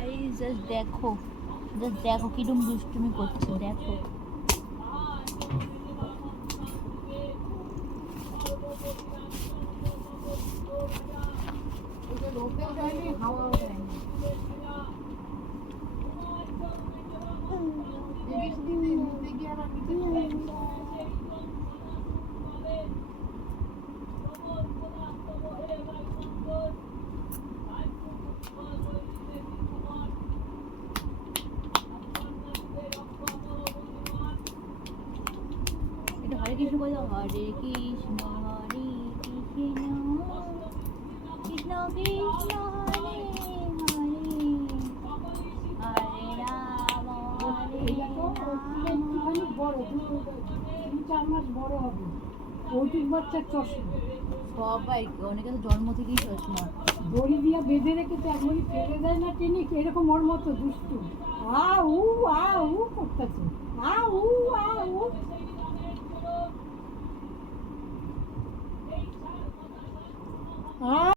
Guys just দেখো কিরম দুষ্টুমি করছে দেখো। রোদেও যায়নি, হাওয়াও যায়নি। নিতে গিয়ে আবার নিচে চলে এসেছে। এটা হরে কৃষ্ণ বলো, হরে কৃষ্ণ কৃষ্ণ কৃষ্ণ কৃষ্ণ হরে হরে হরে রাম হরে এটা তো একটুখানি বড়, 3-4 মাস বড় হবে। ওইটুক বাচ্চার চশমা সবাই, অনেকে তো জন্ম থেকেই চশমা। দড়ি দিয়ে বেঁধে রেখেছে, একবারই ফেলে দেয় না টেনে, এরকম ওর মতো দুষ্টু। আ উ করতেছে, আ উ